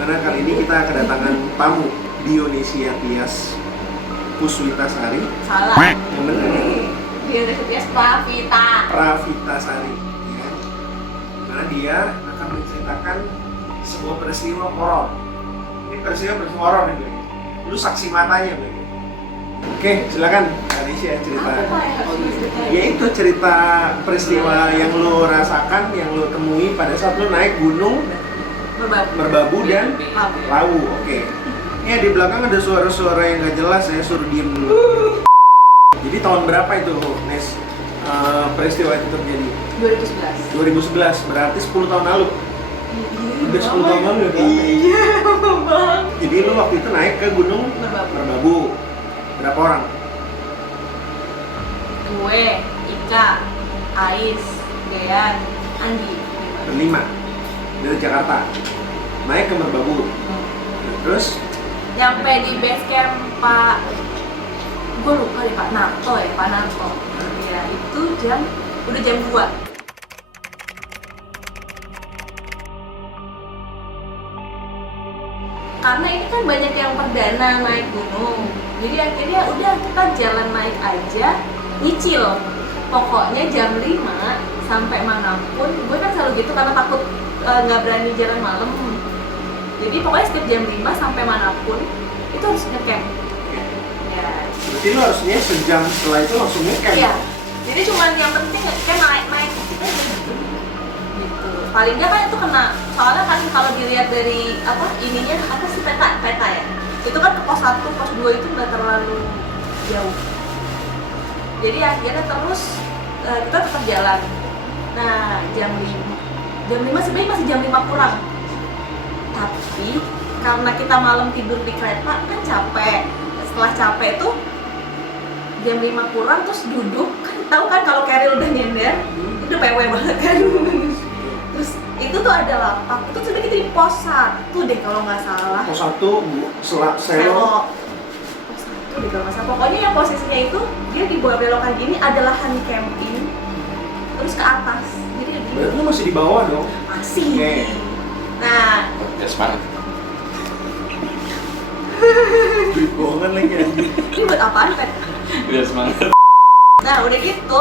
Karena kali ini kita kedatangan tamu Dionisia Tias Puswitasari. Salah. Yang benar Dionisia Tias Pravitasari. Ya. Karena dia akan menceritakan sebuah peristiwa horor. Ini peristiwa horor nih, Bang. Lu saksi matanya, Bang. Oke, silakan Alicia cerita. Apa yang harus diceritain? Ya itu cerita peristiwa yang lu rasakan, yang lu temui pada saat lu naik gunung Merbabu dan Lawu. Oke. Ya di belakang ada suara-suara yang nggak jelas, saya suruh diem dulu. Jadi tahun berapa itu, Nes? Peristiwa itu terjadi? 2011. 2011, berarti 10 tahun lalu. Udah 10 tahun lalu ya? Iya, Bang. Jadi lu waktu itu naik ke gunung Merbabu. Berapa orang? Gue, Ika, Ais, Dean, Andi. Berlima. Dari Jakarta. Naik ke Merbabu. Terus? Nyampe di base camp Pak, gue lupa deh, Pak Narto. Ya itu udah jam 2. Karena ini kan banyak yang perdana naik gunung, jadi akhirnya udah kita jalan naik aja, nyicil. Pokoknya jam 5 sampai manapun, gue kan selalu gitu karena takut nggak berani jalan malam. Jadi pokoknya setiap jam 5 sampai manapun itu harus ngecamp. Ya. Berarti lu harusnya sejam setelah itu langsung ngecamp. Iya. Jadi cuma yang penting ngecamp naik gitu. Paling nggak kan itu kena, soalnya kan kalau dilihat dari ininya sih peta ya. Itu kan ke pos 1, pos 2 itu nggak terlalu jauh. Jadi akhirnya terus kita tetap jalan. Nah jam 5 sebenarnya masih jam 5 kurang. Tapi karena kita malam tidur di kereta kan capek. Setelah capek tuh jam 5 kurang terus duduk, kan tahu kan kalau Keril udah nyender, udah PW banget kan. Terus itu tuh ada lapak, itu sebenarnya kita di pos 1 deh kalau nggak salah. Pos 1 selo. Pos 1 deh kalau nggak salah. Pokoknya yang posisinya itu dia di bawah belokan gini ada lahan camping, terus ke atas. Jadi Berarti lu masih di bawah dong? masih. Oke. Nah, Ya semangat. Duit bohongan lagi anjing. ini buat apaan, Pet? Ya semangat. Nah, udah gitu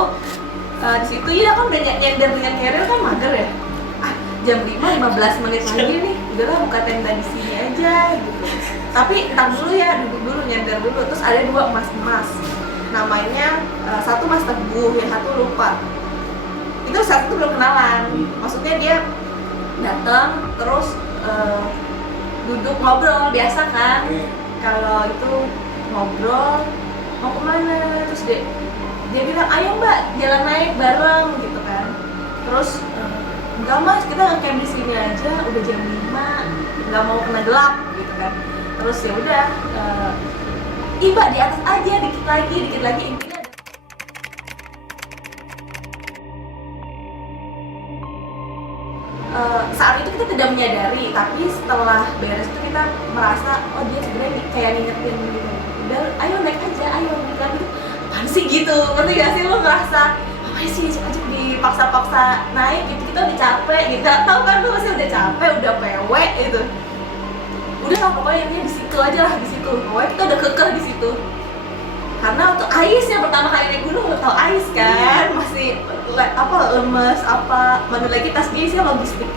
di situ ya kan udah nyender dengan Keril kan mager ya. Jam 5:15 menit lagi nih, udahlah buka tenda di sini aja gitu. Tapi entar dulu ya, duduk dulu, nyender dulu. Terus ada 2 emas-emas. Namanya satu Mas Teguh, yang satu lupa. Itu satu belum kenalan. Maksudnya dia datang terus duduk ngobrol biasa kan. Kalau itu ngobrol mau kemana, terus dia bilang ayo Mbak jalan naik bareng gitu kan. Terus enggak Mas, kita ngecamp di sini aja, udah jam 5, nggak mau kena gelap gitu kan. Terus ya udah, Mbak di atas aja dikit lagi intinya. Saat itu kita tidak menyadari, tapi setelah beres itu kita merasa oh dia sebenarnya kayak ngingetin gitu. Udah, ayo naik aja, ayo naik lagi. Apaan sih gitu, ngerti gak sih lo ngerasa apa sih ajak dipaksa-paksa naik gitu, kita udah capek gitu. Tahu kan lu masih udah capek, udah PW gitu. Udah lah pokoknya ini di situ aja lah, di situ. Pokoknya kita udah kekeh di situ. Karena untuk Ais yang pertama kali naik gunung, lo tau Ais kan masih lemes mana lagi tas gini sih logistik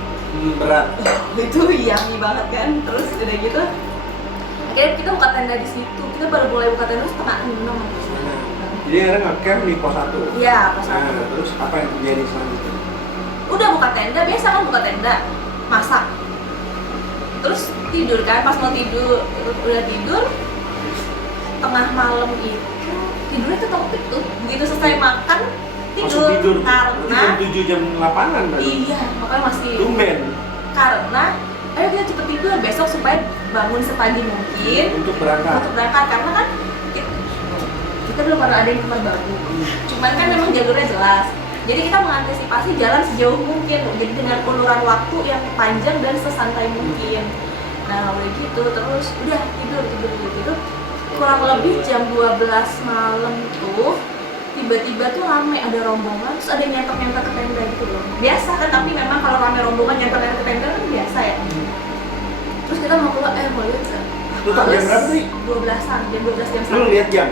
Berat. itu yummy banget kan. Terus udah gitu akhirnya kita buka tenda di situ. Kita baru mulai buka tenda 5:30. Jadi akhirnya ngecamp di pos 1. Iya, pos 1. Nah, terus apa yang terjadi selanjutnya? Udah buka tenda, biasa kan buka tenda, masak, terus tidur kan. Pas mau tidur, udah tidur tengah malam itu tidurnya tuh topik tuh. Begitu selesai makan Langsung tidur. karena jam 7 jam 8-an berarti. iya makanya masih Tumben karena ayo kita cepet tidur besok supaya bangun sepagi mungkin untuk berangkat. karena kan kita belum pernah ada yang ke Merbabu. Cuman kan memang jalurnya jelas, jadi kita mengantisipasi jalan sejauh mungkin, jadi dengan uluran waktu yang panjang dan sesantai mungkin. Nah udah gitu terus udah tidur kurang lebih jam 12 malam tuh tiba-tiba tuh rame, ada rombongan, terus ada yang nyentak-nyentak ke tenda gitu loh. Biasa kan, tapi memang kalau rame rombongan nyentak-nyentak ke tenda kan biasa ya. Terus kita kita mau keluar, mau lihat nggak? Lu tak jam berapa sih? 12-an, jam 12 jam 1. Lu lihat jam?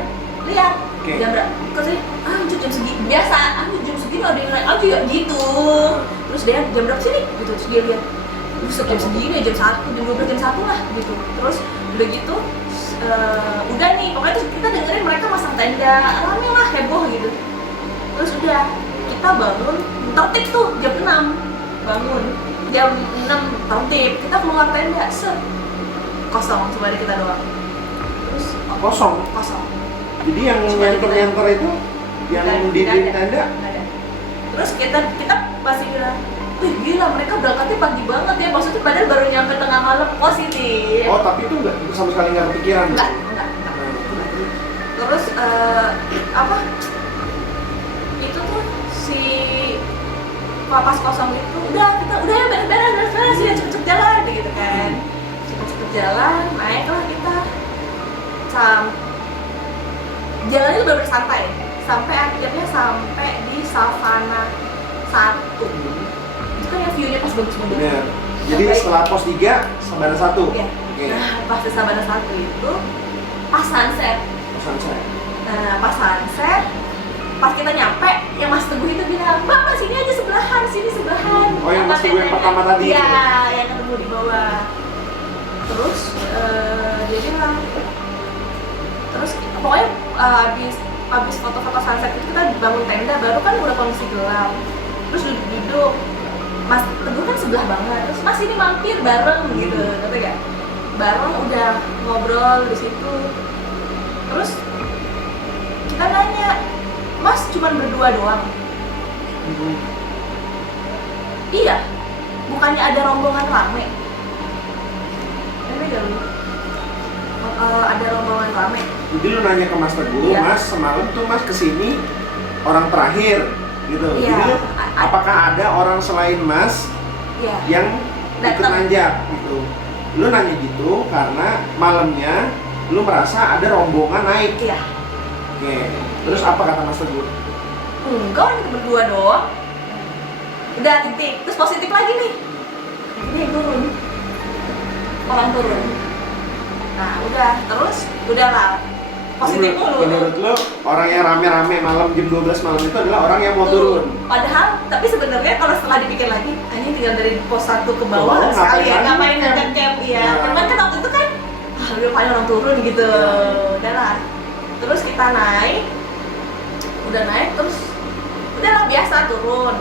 Lihat. Oke. Jam berapa? Katanya, anjir jam segini. Biasa, anjir jam segini ada yang naik aja ya gitu. Terus dia jam berapa sih nih? Gitu, terus dia lihat. Buset jam segini, jam 1, jam 12, jam 1 lah gitu. Terus udah gitu, udah nih, pokoknya terus kita dengerin mereka masang tenda, rame lah, heboh gitu. Terus udah, kita bangun, tertib tuh, jam 6 bangun. Jam 6 tertib, kita keluar tenda, kosong, cuma ada kita doang. Terus Kosong. Jadi yang nyantor itu yang di tenda? Nggak ada. Terus kita masih bilang, wih gila mereka berangkatnya pagi banget ya, maksudnya padahal baru nyampe tengah malam. Positif. Oh tapi itu nggak sama sekali nggak kepikiran? Enggak. Terus apa? Itu tuh si pas kosong itu udah ya beres ya cepet jalan gitu kan. Cepet jalan, naiklah kita. Jalannya itu bener-bener santai sampai akhirnya sampai di Savana 1. Itu kan yang view-nya pas bagus-bagus. Bener. Jadi setelah pos 3, Sabana 1. Iya. Oke. Nah, pas di Sabana 1 itu pas sunset. Nah, pas sunset, pas kita nyampe, yang Mas Teguh itu bilang, Mbak, sini aja sebelahan. Oh, yang Mas Teguh yang pertama tadi? Iya, yang ketemu di bawah. Terus, dia bilang, terus pokoknya habis foto-foto sunset itu kita bangun tenda, baru kan udah kondisi gelap. Terus duduk-duduk, Mas Teguh kan sebelah banget, terus Mas ini mampir bareng gitu, kata gak? Bareng udah ngobrol di situ. Terus kita nanya, Mas cuman berdua doang? Iya, bukannya ada rombongan rame? Ada rombongan rame. Jadi lu nanya ke Mas Teguh, Iya. Mas semalam tuh Mas kesini orang terakhir gitu. Iya. Jadi lu, apakah ada orang selain Mas Iya. yang ikut Datang. nanjak gitu? Lu nanya gitu karena malamnya lu merasa ada rombongan naik. Iya. Oke. Terus apa kata Mas Teguh? Enggak, orang kita berdua doang. Udah titik, terus positif lagi nih. Ini turun. Orang turun. Nah, terus udahlah. Positif mulu. Menurut lu orang yang rame-rame malam jam 12 malam itu adalah orang yang mau turun? Padahal, tapi sebenarnya kalau setelah dipikir lagi, hanya tinggal dari pos 1 ke bawah sekali ya, ngapain ngecamp ya. Cuman kan waktu itu kan, udah paling orang turun gitu. Udahlah. Terus kita naik, terus udahlah biasa turun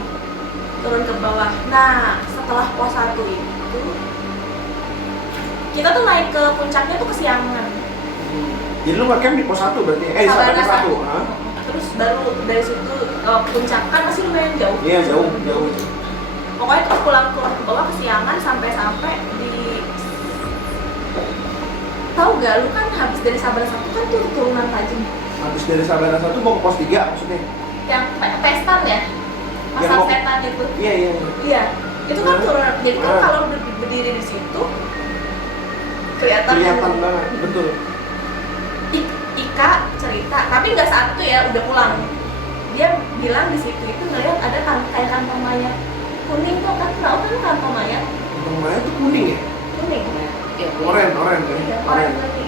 ke bawah. Nah, setelah pos 1 itu, kita tuh naik ke puncaknya tuh kesiangan. Jadi lu nge-camp di pos 1 berarti? Sabana 1. Terus baru dari situ puncak kan masih lumayan jauh. Iya, jauh. Pokoknya terus pulang ke bawah kesiangan sampai di tahu gak lu kan habis dari Sabana 1 kan tuh turunan tajam. Habis dari Sabana 1 mau ke pos 3 maksudnya? Yang pestan ya? Pasar setan itu. Iya. Itu kan turunan. Jadi kan kalau berdiri di situ kelihatan banget, betul. Ika cerita, tapi nggak saat itu ya, udah pulang. Dia bilang di situ itu ngeliat ada kayak kantong mayat kuning tuh kan, tahu kan kantong mayat? Kantong mayat tuh kuning ya? Kuning. Oren kan?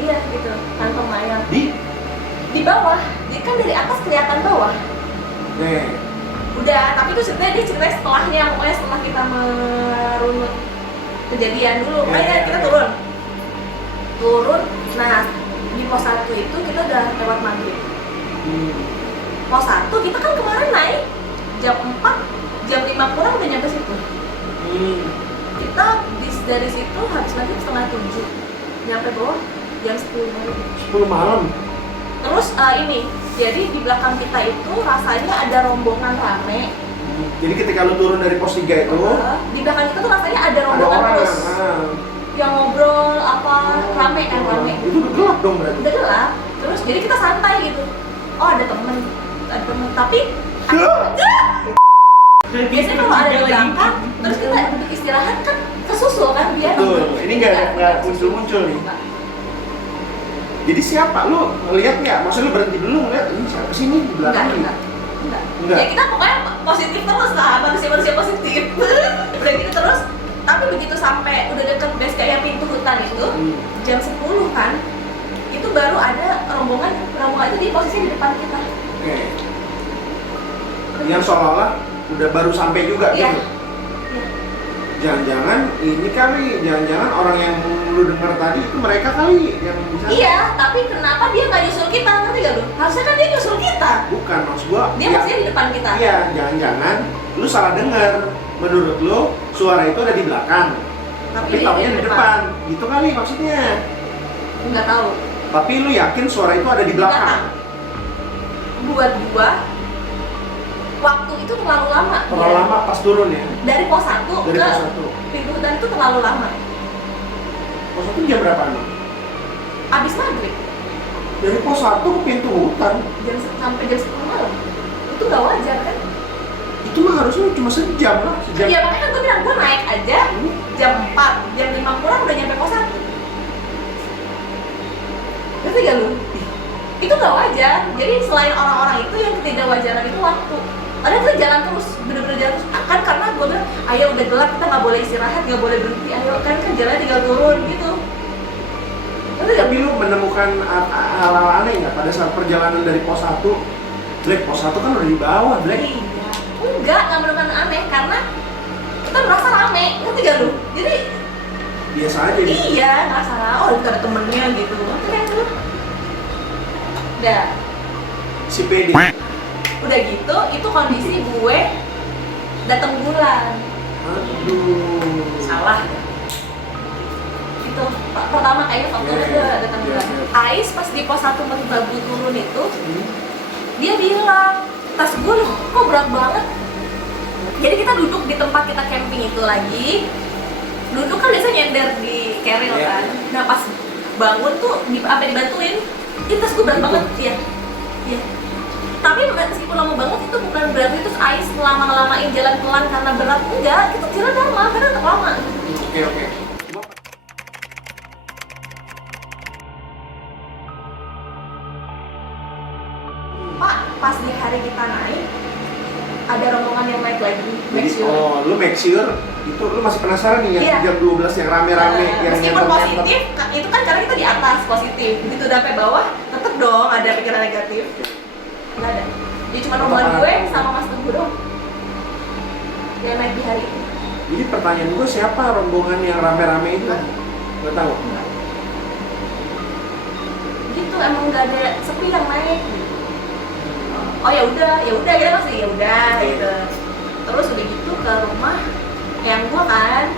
Iya gitu, kantong mayat. Di bawah, dia kan dari atas kelihatan bawah. Udah, tapi itu dia ceritanya setelahnya, pokoknya setelah kita merunut kejadian dulu, kita turun. Nah, di pos 1 itu kita udah lewat maghrib. Pos 1 kita kan kemarin naik jam 4, jam 5 kurang udah nyampe situ. Kita dari situ habis maghrib setengah 7, nyampe bawah jam 10 malam. 10 malam? Terus jadi di belakang kita itu rasanya ada rombongan rame. Jadi ketika lu turun dari pos 3 itu di belakang kita tuh rasanya ada rombongan terus. Yang ngobrol rame. Itu udah gelap dong berarti? Udah gelap. Terus jadi kita santai gitu. Oh ada temen. Tapi biasanya kalau ada yang berangkat, terus kita istirahat kan kesusul kan biar. Betul. Ini nggak muncul nih. Jadi siapa? Lu ngeliat nggak? Maksudnya lu berhenti dulu ngeliat ini siapa sih nih di belakang? Enggak. Enggak. Ya kita pokoknya positif terus lah, manusia positif. Udah gitu terus Tapi begitu sampai udah deket base kayak pintu hutan itu, jam 10 kan, itu baru ada rombongan itu di posisi di depan kita. Oke. Yang seolah-olah udah baru sampai juga Iya. gitu. Iya. Jangan-jangan ini kali, jangan-jangan orang yang lu dengar tadi itu mereka kali yang bisa. Iya, tapi kenapa dia nggak nyusul kita? Ngerti gak lu? Harusnya kan dia nyusul kita. Bukan, maksud gua. Dia maksudnya di depan kita. Iya, jangan-jangan lu salah dengar. Menurut lu suara itu ada di belakang, tapi taunya di depan. Gitu kali maksudnya. Nggak tahu. Tapi lu yakin suara itu ada di belakang? Buat gua, waktu itu terlalu lama. Terlalu lama pas turun ya? Dari pos 1 Dari ke pos 1. pintu hutan itu terlalu lama. Pos 1 jam berapa nih? Abis maghrib, Dari pos 1 ke pintu hutan? sampai jam 10 malam. Itu nggak wajar kan? Itu mah harusnya cuma sejam lah. Sejam. Iya, makanya kan gue bilang gue naik aja jam 4, jam 5 kurang udah nyampe pos 1. Ngerti gak lu? Itu nggak wajar. Jadi selain orang-orang itu yang ketidakwajaran itu waktu. Ada kita jalan terus, bener-bener jalan terus. Kan karena gue bilang, ayo udah gelap, kita nggak boleh istirahat, nggak boleh berhenti. Ayo kan jalan tinggal turun gitu. Ngerti gak? Tapi lu menemukan hal-hal aneh nggak pada saat perjalanan dari pos 1? Black, pos 1 kan udah di bawah, Black. Iya. Enggak menemukan aneh karena kita merasa rame. Ngerti gak lu? Jadi Biasa aja gitu. iya, nggak salah. Oh, itu ada temennya gitu. Ngerti kan lu? Udah. Si PD. Udah gitu, itu kondisi gue datang bulan. Aduh. Salah. Itu pertama kayaknya faktornya Iya, gue iya. datang Iya, bulan. iya. Ais pas di pos 1 Merbabu turun itu, dia bilang, tas gue loh, kok berat banget. Jadi kita duduk di tempat kita camping itu lagi. Duduk kan biasanya nyender di keril Iya. kan. Nah pas bangun tuh dibantuin. Ini tas gue berat banget, iya. Iya. Tapi meskipun lama banget itu bukan berarti terus Ais lama-lamain jalan pelan karena berat. Enggak, kita jalan lama karena tetap lama. Oke. Pak, pas di hari kita naik, ada rombongan yang naik lagi. Jadi, lu make sure itu lu masih penasaran nih yang Iya. jam 12 yang rame-rame yang Meskipun nyenter-nyenter. positif, itu kan karena kita di atas positif. Begitu udah sampai bawah, tetep dong ada pikiran negatif. Nggak ada. Jadi cuma rombongan gue sama Mas Teguh dong yang naik di hari itu. Jadi pertanyaan gue, siapa rombongan yang rame-rame itu? Nggak tahu. Enggak. Gitu emang nggak ada sepi yang naik. Oh ya udah kita masih ya udah gitu. Terus udah gitu ke rumah yang gua kan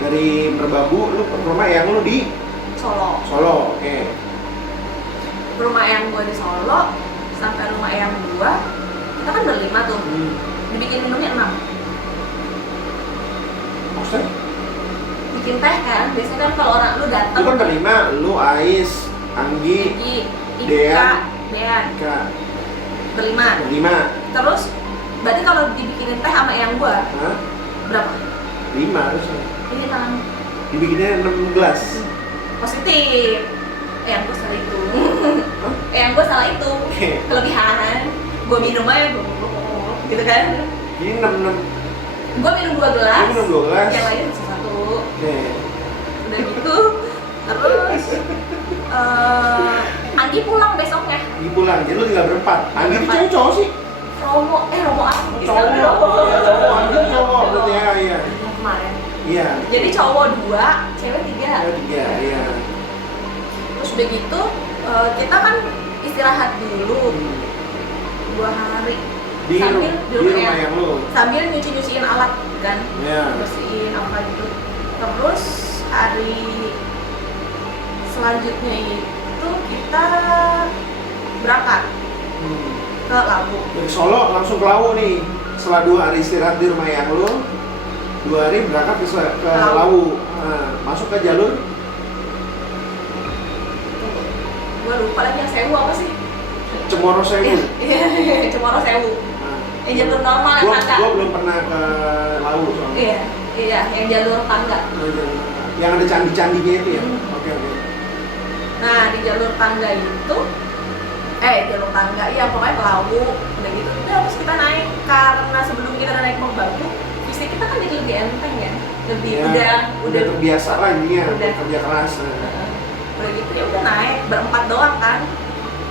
Dari Merbabu lu ke rumah yang lu di Solo. Solo. Oke. Rumah yang gua di Solo sampai rumah yang gua kita kan berlima tuh. Dibikin minumnya 6. Maksudnya? Bikin teh kan. Biasanya kan kalau orang lu datang Lu kan berlima, lu Ais, Anggi, Dean, Ika, berlima. berlima. Terus berarti kalau dibikinin teh sama yang gua Hah? berapa? 5 harusnya. Ini tangan Dibikinnya 6 gelas. positif. Yang gua salah itu. Yang gua salah itu. Oke. Kelebihan. Gua minum aja gitu kan. Jadi 6 Gua minum 2 gelas. Lu minum 2 gelas. Yang lain masih 1. Oke. Udah gitu. Terus Anggi pulang besoknya. Anggi pulang, jadi lu tinggal berempat. Anggi itu Berempat. cewek cowok sih? Romo apa? Cowok. Iya, cowok. Anggi cowok berarti ya, iya. Yang kemarin. Iya. Jadi cowok 2, cewek 3. Cewek 3, iya. Terus udah gitu kita kan istirahat dulu 2 hari. Di Sambil rumah yang lu. Sambil nyuci-nyuciin alat kan. Iya. Bersihin apa gitu. Terus hari selanjutnya itu kita berangkat ke Lawu. Dari Solo langsung ke Lawu nih. Setelah 2 hari istirahat di rumah yang lu, 2 hari berangkat ke Lawu. Nah, masuk ke jalur Gua lupa lagi yang sewu apa sih? Cemoro Sewu. Iya, Cemoro Sewu. Nah, Yang jalur normal yang tangga. gua belum pernah ke Lawu soalnya. Iya, yang jalur tangga. Yang ada candi-candinya itu ya. Oke. Nah, di jalur tangga itu jalur tangga, iya pokoknya ke Lawu. Udah gitu, udah terus kita naik. Karena sebelum kita naik Merbabu, fisik kita kan jadi lebih enteng ya. lebih Ya, udah terbiasa lah dia udah kerja keras. Udah gitu ya udah naik berempat doang kan.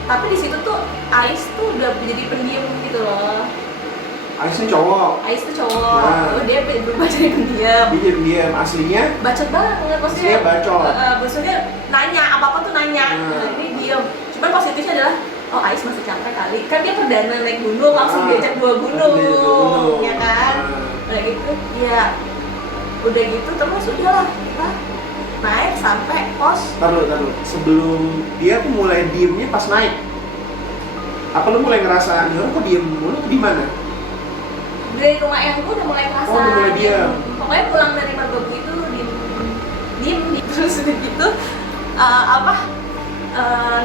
Tapi di situ tuh Ais tuh udah jadi pendiam gitu loh. Ais ini cowok. Ais tuh cowok, Nah. dia berubah jadi pendiam. Dia diam, aslinya Bacot banget, maksudnya Dia bacot. maksudnya nanya, apa-apa tuh nanya. Nah, ini diem. Cuman positifnya adalah, oh Ais masih capek kali. Kan dia perdana naik gunung, langsung diajak 2 gunung, ya kan? Udah gitu, ya udah gitu terus udahlah kita naik sampai pos. Taruh. Sebelum dia tuh mulai diemnya pas naik. Apa lu mulai ngerasa, nih orang kok diem mulu di mana? Dari rumah yang gue udah mulai kerasa. Oh, udah mulai diam. Pokoknya pulang dari Margobu itu diem. Terus udah gitu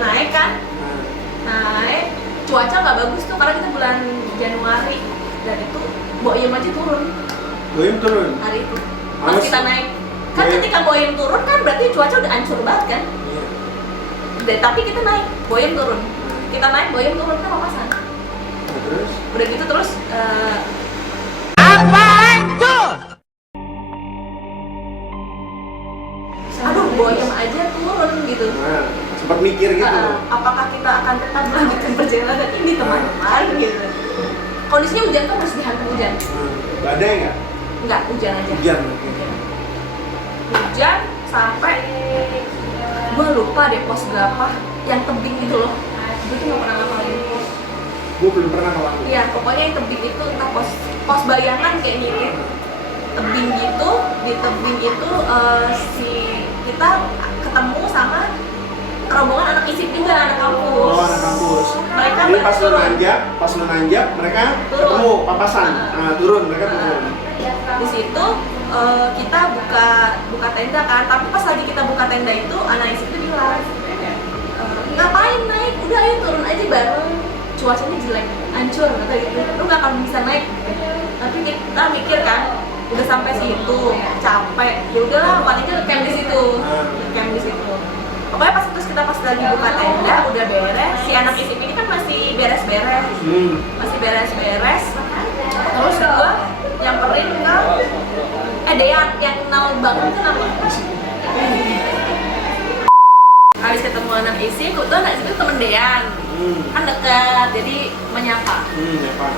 naik kan. Naik, cuaca nggak bagus tuh karena kita bulan Januari dan itu Boyem aja turun Boyem turun? hari itu pas kita naik kan. Ketika Boyem turun kan berarti cuaca udah hancur banget kan. Iya. Tapi kita naik, Boyem turun. Kita naik, Boyem turun kan papasan. Terus? Udah gitu terus aduh Boyem aja turun gitu. Nah, sempat mikir gitu. Apakah kita akan tetap melanjutkan perjalanan ini teman-teman gitu. Kondisinya hujan tuh harus dihantam hujan. Badai nggak? Enggak, hujan aja. Hujan, oke. Hujan sampai gue lupa deh pos berapa yang tebing gitu loh. Gue tuh nggak pernah ngapalin pos. Gue belum pernah ngalamin. Iya, pokoknya yang tebing itu entah pos bayangan kayaknya itu. Tebing gitu, di tebing itu si kita ketemu sama rombongan anak isip juga, anak kampus. Oh, anak kampus. Mereka Jadi pas lu turun. nanjak, mereka Turun. ketemu papasan. Nah, turun, mereka turun. Di situ kita buka tenda kan, tapi pas lagi kita buka tenda itu anak isip itu bilang, ngapain naik? Udah ayo turun aja bareng. Cuacanya jelek, hancur kata gitu. Lu nggak akan bisa naik. Tapi kita mikir kan, udah sampai situ, capek. Ya udahlah, paling nggak camp di situ. Camp di situ. Pokoknya pas terus kita pas lagi buka tenda, udah beres. Si anak isip ini kan masih beres-beres. Masih beres-beres. Terus gua nyamperin ke Dean yang kenal banget kan nama. Habis ketemu anak isip, kebetulan anak isip itu temen Dean. Kan dekat, jadi menyapa. Apa?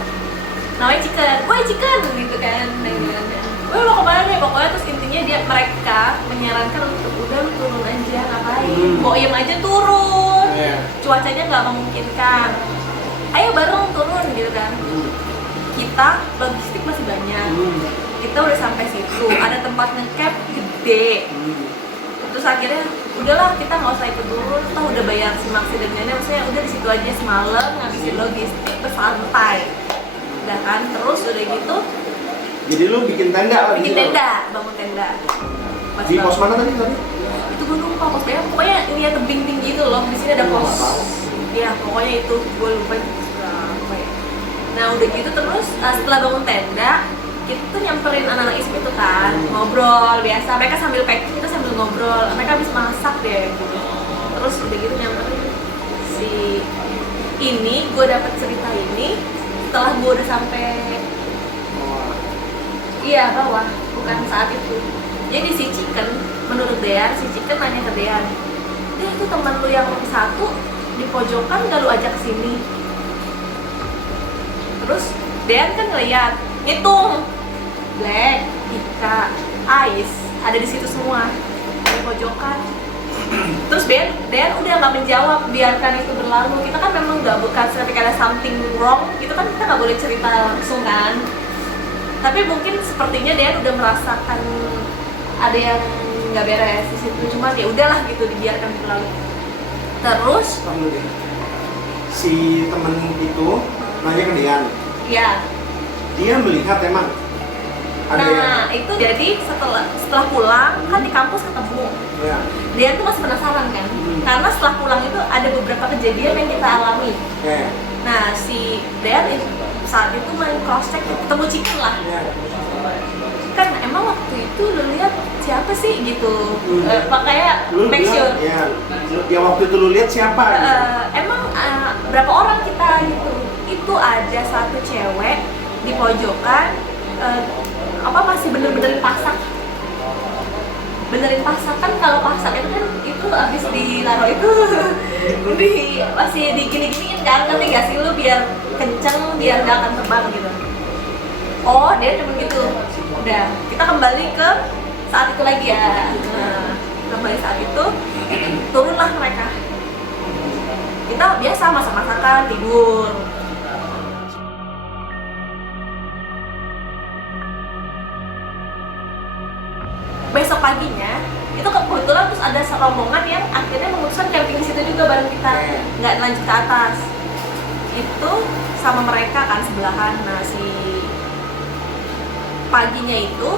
Namanya Chicken, woi Chicken gitu kan. Woi lo kemana nih? Pokoknya terus intinya mereka menyarankan untuk udah lu turun aja, ngapain? Boyem aja turun. Cuacanya nggak memungkinkan. Ayo bareng turun gitu kan. Kita logistik masih banyak. Kita udah sampai situ, ada tempat ngecamp gede. Terus akhirnya udahlah kita nggak usah ikut turun, kita udah bayar si maksi dan nenek, maksudnya udah di situ aja semalam ngabisin logistik bersantai. Udah kan, terus udah gitu. Jadi lu bikin tenda lah? Bikin tenda, bangun tenda. Di pos mana tadi? Itu gue lupa pos berapa, pokoknya ini ya tebing tinggi itu loh, di sini ada pos. Iya, pokoknya itu gue lupa itu berapa ya. Nah udah gitu terus setelah bangun tenda, kita tuh nyamperin anak-anak ISP itu kan, ngobrol biasa. Mereka sambil packing, kita sambil ngobrol. Mereka habis masak deh gitu. Terus udah gitu nyamperin si ini, gue dapet cerita ini setelah gue udah sampai bawah, bukan saat itu. Jadi si Chicken, menurut Dean, si Chicken nanya ke Dean, "Deh, itu teman lu yang satu di pojokan gak lu ajak sini?" Terus Dean kan ngeliat, ngitung Black, Ika, Ais ada di situ semua di pojokan. Terus Dean udah nggak menjawab, biarkan itu berlalu. Kita kan memang nggak, bukan ketika ada something wrong itu kan kita nggak boleh cerita langsung kan. Tapi mungkin sepertinya Dean udah merasakan ada yang nggak beres di situ. Cuma ya udahlah gitu, dibiarkan berlalu. Terus si temen itu nanya ke Dean. Iya. Dia melihat emang ada Nah, itu jadi setelah pulang kan di kampus ketemu. Ya. Dia tuh masih penasaran kan, karena setelah pulang itu ada beberapa kejadian yang kita alami. Nah, si Dean saat itu main cross check, ketemu Chicken lah. Kan emang waktu itu lu lihat siapa sih gitu? Makanya make sure. Ya waktu itu lu lihat siapa? Emang berapa orang kita gitu? Itu ada satu cewek di pojokan, masih bener-bener pasak. benerin pasak. Kan kalau pasak itu kan itu abis ditaruh itu masih digini-giniin kan, ngerti gak sih lu, biar kenceng, biar gak akan terbang gitu. Oh dia cuma gitu. Udah, kita kembali ke saat itu lagi ya. Nah, kembali saat itu turunlah mereka. Kita biasa masak-masakan, tidur. Besok paginya itu kebetulan terus ada rombongan yang akhirnya memutuskan camping di situ juga bareng kita, nggak lanjut ke atas. Itu sama mereka kan sebelahan. Nah si paginya itu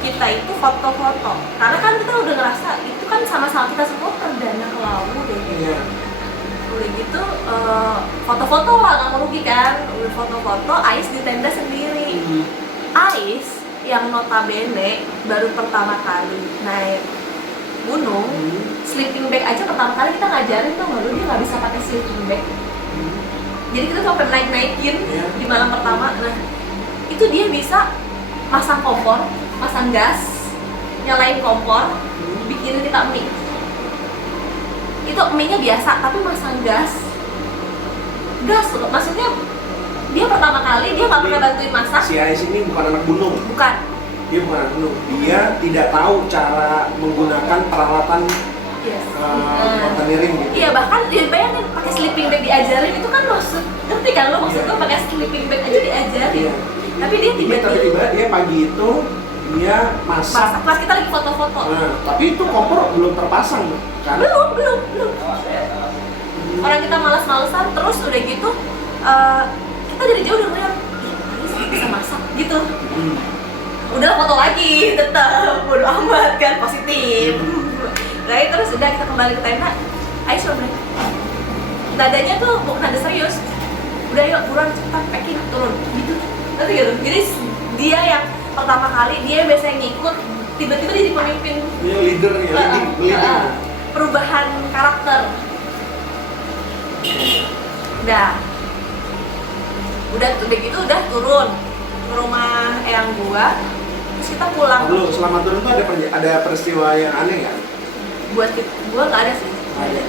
kita itu foto-foto karena kan kita udah ngerasa itu kan sama-sama kita semua perdana ke laut deh. Udah gitu foto-foto lah, nggak mau rugi kan. Udah foto-foto, Ais di tenda sendiri. Ais yang notabene baru pertama kali naik gunung, sleeping bag aja pertama kali kita ngajarin tuh nggak, dia nggak bisa pakai sleeping bag. Jadi kita tuh sampai naik-naikin di malam pertama. Nah itu dia bisa masang kompor, masang gas, nyalain kompor, bikinin kita mie. Itu mie-nya biasa tapi masang gas loh, maksudnya dia pertama kali dia nggak pernah bantuin masak. Si Ais ini bukan anak gunung. Bukan. Dia bukan anak gunung. Dia tidak tahu cara menggunakan peralatan mountaineering gitu. Iya, bahkan dia bayangin pakai sleeping bag diajarin itu kan maksud, ngerti kan lo maksud gue pakai sleeping bag aja diajarin. Tapi dia tiba-tiba dia pagi itu dia masak. Pas kita lagi foto-foto. Nah, tapi itu kompor belum terpasang kan? Belum. Orang kita malas-malesan terus udah gitu. Kita dari jauh udah ngeliat, ih bisa masak gitu. Udah foto lagi, tetap bodo amat kan, positif. Nah terus udah kita kembali ke tenda. Ais udah nadanya tuh bukan nada serius. Udah yuk buruan cepat packing turun gitu. Nanti gitu. Jadi dia yang pertama kali dia biasanya ngikut, tiba-tiba dia jadi pemimpin. Dia leader ya, leading. Perubahan karakter. Udah gitu udah turun ke rumah eyang gua, terus kita pulang. Belum, selama turun tuh ada peristiwa yang aneh nggak? Buat gua nggak ada sih. Ada.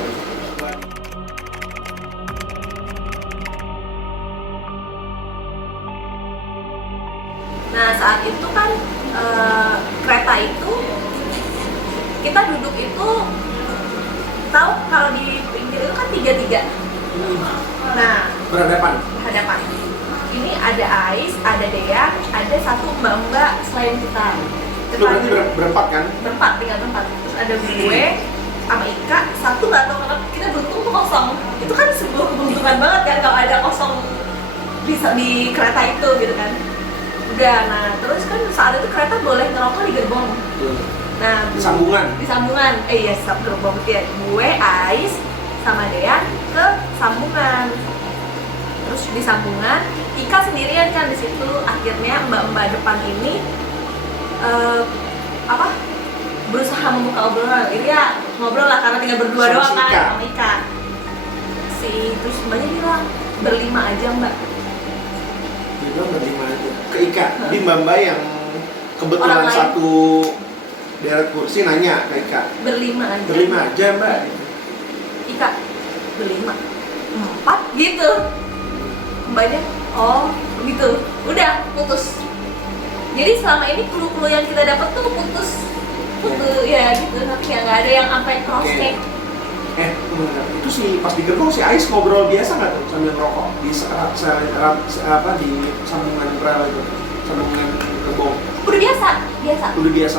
Nah saat itu kan kereta itu kita duduk itu tahu kalau di pinggir itu kan 3-3. Nah berhadapan. Ini ada Ais, ada Dea, ada satu mbak-mbak selain kita. Itu berarti berempat kan? Tinggal berempat. Terus ada gue sama Ika, satu nggak tahu kenapa kita beruntung tuh kosong. Itu kan sebuah keberuntungan banget kan kalau ada kosong bisa di kereta itu gitu kan. Udah, nah terus kan saat itu kereta boleh ngerokok di gerbong. Nah di sambungan. Iya, gerbong ya. Gue, Ais, sama Dea ke sambungan. Terus di sambungan Ika sendirian kan di situ. Akhirnya mbak-mbak depan ini berusaha membuka obrolan. Ini ya ngobrol lah karena tinggal berdua doang kan sama Ika. Terus mbaknya bilang berlima aja mbak. Dia bilang berlima aja ke Ika. Di mbak-mbak yang kebetulan satu deret kursi nanya ke Ika. Berlima aja mbak. Ika berlima, 4 gitu. Mbaknya oh gitu, udah putus. Jadi selama ini clue-clue yang kita dapat tuh putus ya gitu, tapi nggak ada yang sampai cross check. Itu sih pas di gerbong si Ais ngobrol biasa nggak tuh sambil ngerokok di di sambungan rel itu, sambungan gerbong? Udah biasa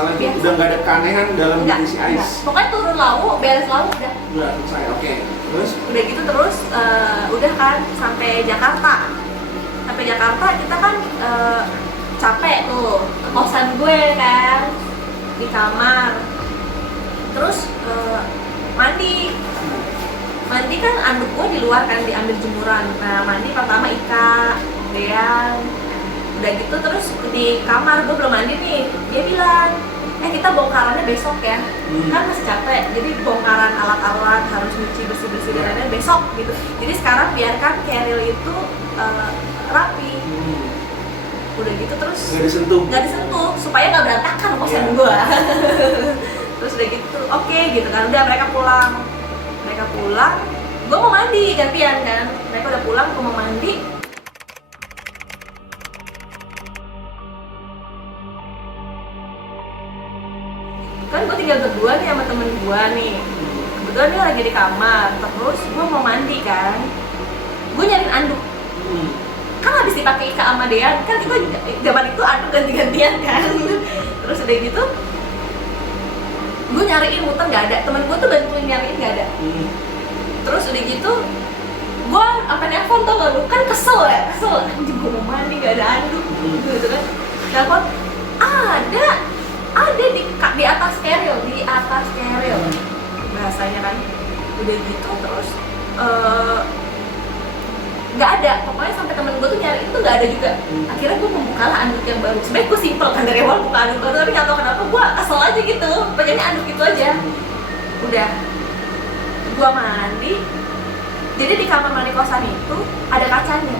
lagi. Udah nggak ada keanehan dalam diri si Ais. Pokoknya turun lawu, beres lawu udah selesai. Terus udah gitu terus udah kan sampai Jakarta kita kan capek tuh ke kosan gue kan di kamar. Terus mandi kan anduk gue di luar kan diambil jemuran. Nah mandi pertama Ika, Dean, udah gitu terus di kamar gue belum mandi nih. Dia bilang kita bongkarannya besok ya, kan masih capek, jadi bongkaran alat-alat harus nyuci bersih-bersih dan lain-lain besok gitu. Jadi sekarang biarkan keril itu rapi. Udah gitu terus nggak disentuh supaya nggak berantakan kosan gua. Terus udah gitu, oke gitu kan, udah mereka pulang, gue mau mandi gantian kan, mereka udah pulang, gue mau mandi. Kan gue tinggal berdua nih sama temen gue nih, kebetulan dia lagi di kamar, terus gue mau mandi kan, gue nyariin anduk. Kan habis dipakai Ika sama Dean, kan kita zaman itu anduk ganti-gantian kan. Terus udah gitu gue nyariin muter nggak ada, temen gue tuh bantuin nyariin nggak ada. Terus udah gitu gue apa nelfon tau gak lu, kan kesel anjing gue mau mandi nggak ada anduk gitu kan. Nelfon ada di atas keril bahasanya kan. Udah gitu terus nggak ada, pokoknya sampai temen gue tuh nyariin tuh nggak ada juga. Akhirnya gue membukalah anduk yang baru. Sebenernya gue simpel kan dari awal buka anduk baru, tapi nggak tahu kenapa gue kesel aja gitu, pengennya anduk itu aja. Udah, gue mandi. Jadi di kamar mandi kosan itu ada kacanya,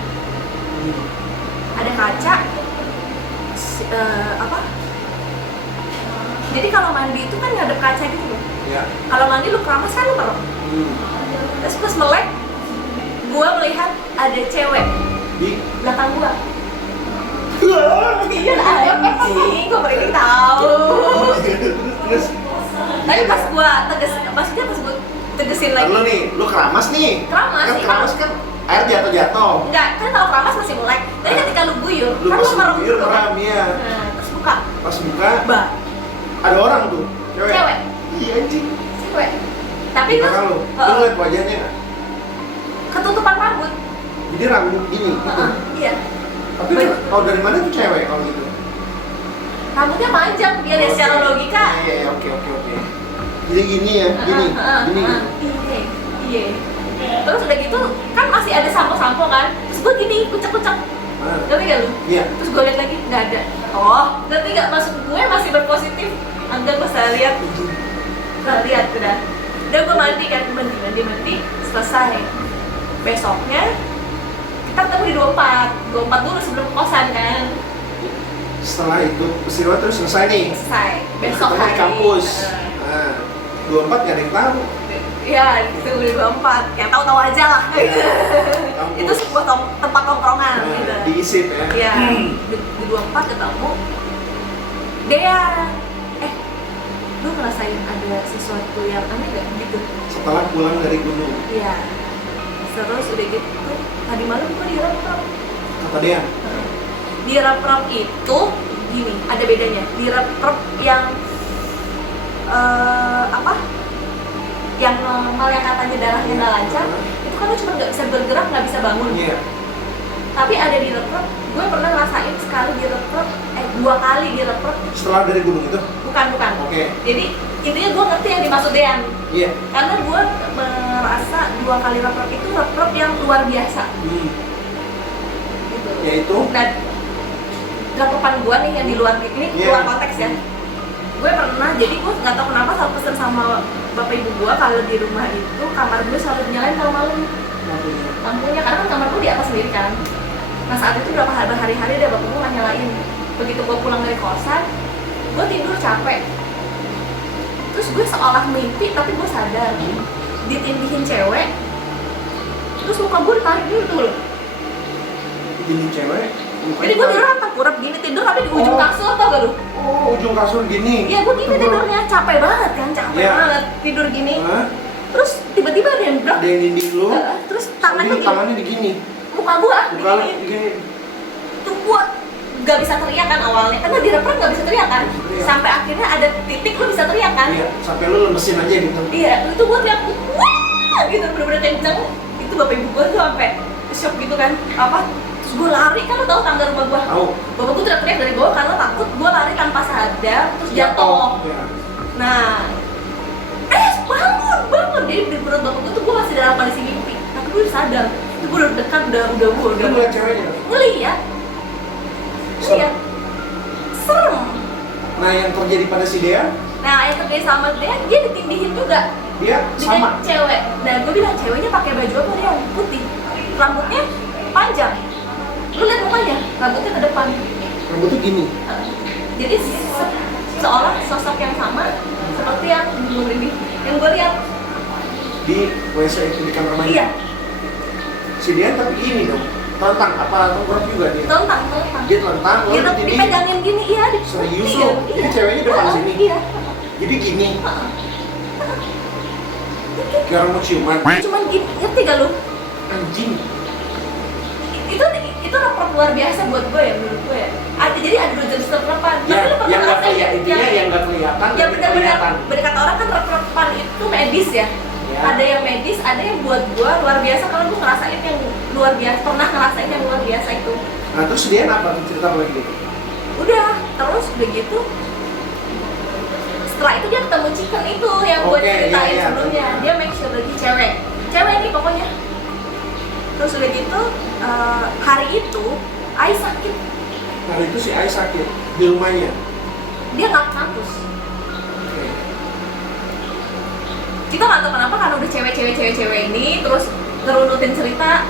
ada kaca. Jadi kalau mandi itu kan ngadep kaca gitu loh. Ya. Kalau mandi lu keramas kan lu merem. Terus pas melek, gue melihat ada cewek Di belakang gue. Iya anjing, gue merinding tahu. Terus Tapi pas gue tegesin lagi. lu nih, lu keramas nih. Keramas Kan sih, keramas kan air jatuh. Enggak, kan kalau keramas masih melek. Tapi ketika lu guyur, Lu kan pas lu merem guyur dulu kan. merem ya. Nah, terus buka. Pas buka Bah, ada orang tuh, cewek. Iya anjing. Cewek. Tapi Di kan belakang lu liat wajahnya nggak? ketutupan rambut. Jadi rambut gini gitu. Iya. Tapi tau dari mana tuh cewek kalau gitu? Rambutnya panjang, dia lihat secara logika. Iya, oke. Jadi gini ya, gini gitu. Iya. Terus udah gitu kan masih ada sampo-sampo kan. Terus gue gini, kucek-kucek. Ngerti gak lu? Iya. Terus gue liat lagi, nggak ada. Oh, ngerti gak? Maksud gue masih berpositif. Enggak, gue salah lihat. Udah gue mandi kan, mandi. Selesai. Besoknya kita ketemu di 24 dulu sebelum kosan kan. Setelah itu peristiwa terus selesai nih. Selesai. Besok Ketemu di hari. kampus. Nah, 24 gak ada yang tahu. Iya, itu di 24. Yang tahu-tahu aja lah. Kampus. Itu sebuah tempat tongkrongan gitu. Di ISIP ya. Iya. Di 24 ketemu. Dia lu ngerasain ada sesuatu yang aneh gak gitu? Setelah pulang dari gunung. Iya. Terus udah gitu, tadi malam gue direp-rep. Kata dia, Direp-rep itu gini, ada bedanya. Direp-rep yang yang normal, yang katanya darahnya nggak lancar, itu kan lu cuma nggak bisa bergerak, nggak bisa bangun. iya. Tapi ada direp-rep, gue pernah ngerasain sekali direp-rep, 2 kali direp-rep. Setelah dari gunung itu? Bukan. Oke. Jadi intinya gue ngerti yang dimaksud Dean. Iya. Karena gue merasa 2 kali rep-rep itu rep-rep yang luar biasa. Gitu. Yaitu? Nah, rep-repan gue nih yang di luar ini, keluar konteks ya. Gue pernah, jadi gue nggak tahu kenapa selalu pesen sama bapak ibu gue kalau di rumah itu kamar gue selalu dinyalain kalau malam lampunya, karena kan kamar gue di atas sendiri kan. Nah saat itu berapa hari-hari deh bapak gue nggak nyalain. Begitu gue pulang dari kosan, gue tidur capek. Terus gue seolah mimpi, tapi gue sadar ditindihin cewek. Terus muka gue ditarik dulu tuh. Ditindihin cewek? Jadi gue tidur tengkurap gini, tidur tapi di ujung kasur, tau gak lu? Oh, ujung kasur gini? Iya, gue gini tidurnya, capek banget kan, banget tidur gini. Terus tiba-tiba ada yang berak. Ada yang dinding lu? Terus tangannya di gini? Muka gue digini. Tuh gue gak bisa teriak kan awalnya, karena di rep-rep gak bisa teriak kan. Sampai akhirnya ada titik lu bisa teriak kan. Iya, sampai lu lemesin aja gitu. Iya, itu gue teriak, wah gitu, bener-bener kenceng. Itu bapak ibu gue tuh sampai shock gitu kan. Terus gue lari, kan lo tau tangga rumah gue. Tahu. Bapak gue teriak-teriak dari bawah karena takut gue lari tanpa sadar, terus jatuh. Ya. Nah, bangun. Jadi di perut bapak gue tuh gue masih dalam kondisi mimpi, tapi gue udah sadar. Itu gue udah dekat, udah Lu ngeliat ceweknya? ngeliat. Serem. Nah, yang terjadi pada si Dea? Nah, yang terjadi sama dia ditindihin juga. Dia Dengan sama? cewek. Nah, gue bilang ceweknya pakai baju apa dia? Putih. Rambutnya panjang. Lu lihat mukanya, rambutnya ke depan. Rambutnya gini? Jadi seolah sosok yang sama seperti yang gue lihat di WC itu di kamar mandi. iya Si Dian tapi gini dong, telentang apa tengkurap juga dia? telentang Dia telentang, lalu gitu jadi dipegangin gini iya serius iya, loh. Jadi ceweknya depan sini. iya Jadi gini. Kayak orang mau ciuman. cuman gini ngerti gak lu Anjing. itu rapor luar biasa buat gue ya menurut gue ya jadi ada dua jenis terapan Ya, yang nggak kelihatan, intinya yang nggak kelihatan, ya tapi kelihatan. benar kata orang kan terapan itu medis ya. Ya. Ada yang medis, ada yang buat gue luar biasa kalau gue ngerasain yang luar biasa, pernah ngerasain yang luar biasa itu. Nah terus dia apa cerita lagi gitu? Udah, terus udah gitu setelah itu dia ketemu chicken itu yang gue Oke, ceritain iya. sebelumnya. Dia make sure lagi cewek nih pokoknya. Terus udah gitu hari itu Ai sakit, Hari itu si Ai sakit di rumahnya. dia nggak ke kampus. Oke. Kita nggak tahu kenapa karena udah cewek ini terus ngerunutin cerita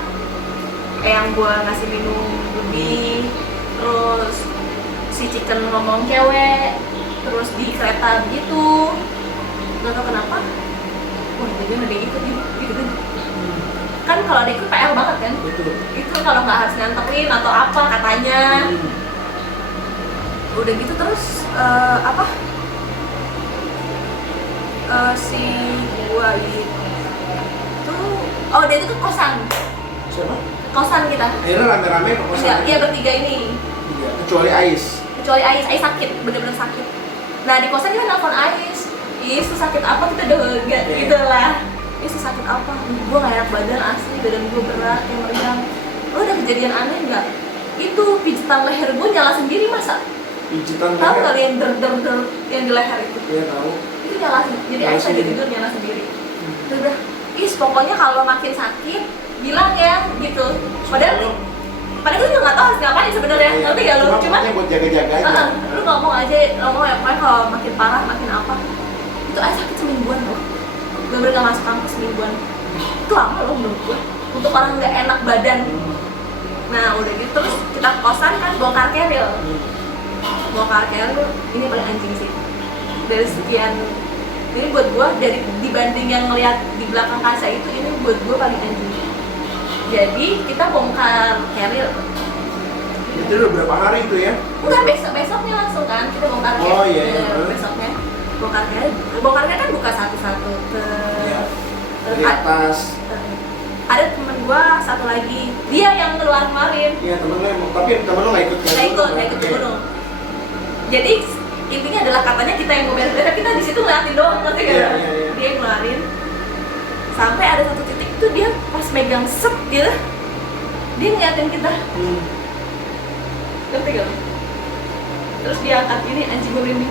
yang gue ngasih minum lebih, terus si chicken ngomong cewek, terus di kereta gitu nggak tahu kenapa wah jangan ada yang ikut gitu kan kalau ada ikut PR banget kan Betul. itu kalau nggak harus nganterin atau apa katanya. Udah gitu terus si gua itu dia itu ke kosan kita Akhirnya rame-rame ke kosan. enggak, iya bertiga ini Iya, kecuali Ais. kecuali Ais sakit, bener-bener sakit. Nah di kosan kita nelfon Ais tuh sakit apa, kita udah lega gitu lah. Tuh sakit apa, gua gak enak badan asli, badan gua berat, kayak meriang. Lo ada kejadian aneh nggak? Itu pijitan leher gua nyala sendiri masa? Pijitan Tahu leher. nggak yang der yang di leher itu? Iya tahu. Itu nyala sendiri, jadi Nyala Ais lagi sendiri. tidur nyala sendiri. Udah, pokoknya kalau makin sakit bilang ya gitu. Padahal gue juga nggak tahu harus ngapain sebenarnya, ngerti gak lu? Cuman buat jaga-jaga aja. lu ngomong ya pokoknya kalau makin parah makin apa itu aja sakit semingguan loh, bener-bener gak masuk kampus semingguan. Itu lama loh menurut gue untuk orang nggak enak badan. Nah udah gitu terus kita ke kosan kan bongkar keril ini paling anjing sih dari sekian. Ini buat gue dari dibanding yang ngeliat di belakang kaca itu, ini buat gue paling anjing. Jadi kita bongkar keril. Itu udah berapa hari itu ya? Enggak, besoknya langsung kan kita bongkar keril. Oh iya. Besoknya bongkar keril kan buka satu-satu ke Iya. Di atas. ada temen gua satu lagi, dia yang keluar kemarin. Iya temen lo yang tapi temen lo nggak ikut ke gunung. Nggak ikut ke gunung. Jadi intinya adalah katanya kita yang mau beres-beres, kita di situ ngeliatin doang, ngerti gak? Iya. Dia yang ngeluarin. Sampai ada satu titik tuh dia pas megang set gitu, dia ngeliatin kita. Ngerti gak? Terus dia angkat ini, anjing gue ini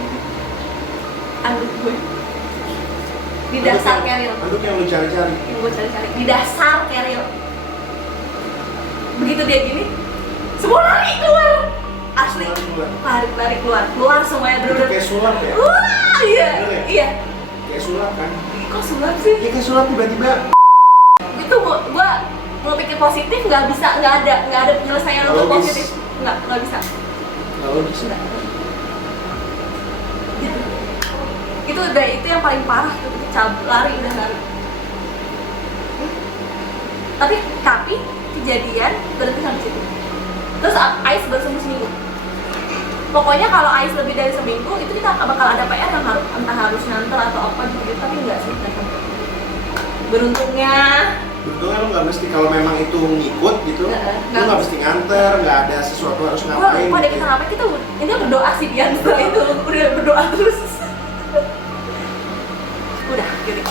anduk gue di dasar keril. Anduk yang lu cari-cari. Yang gue cari-cari di dasar keril. Begitu dia gini, semua lari keluar. Asli, lari keluar semuanya Itu bener-bener. kayak sulap ya? Wah, iya, Bener ya? iya. Kayak sulap kan? Kok sulap sih? Iya kayak sulap tiba-tiba. Itu gua mau pikir positif nggak bisa, nggak ada penyelesaian untuk Logis. positif, nggak bisa. Nggak logis. Enggak. Gitu. Itu yang paling parah tuh, lari. Tapi kejadian berhenti sampai situ. Terus Ais baru seminggu. Pokoknya kalau Ais lebih dari seminggu itu kita bakal ada PR yang entah harus nganter atau apa gitu, tapi enggak sih, enggak sampai. Beruntungnya lo nggak mesti kalau memang itu ngikut gitu, lo nggak mesti nganter, nggak ada sesuatu harus gua ngapain. lupa deh kita ngapain, kita ini berdoa sih Dian setelah itu, udah berdoa terus. Udah gitu.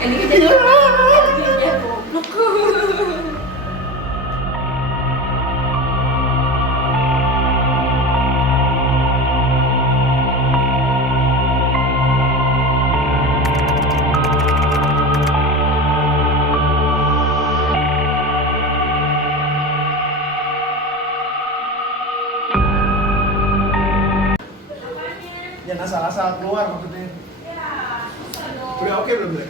Endingnya jadi endingnya goblok. Jangan asal-asal keluar maksudnya. Udah oke belum, Bre?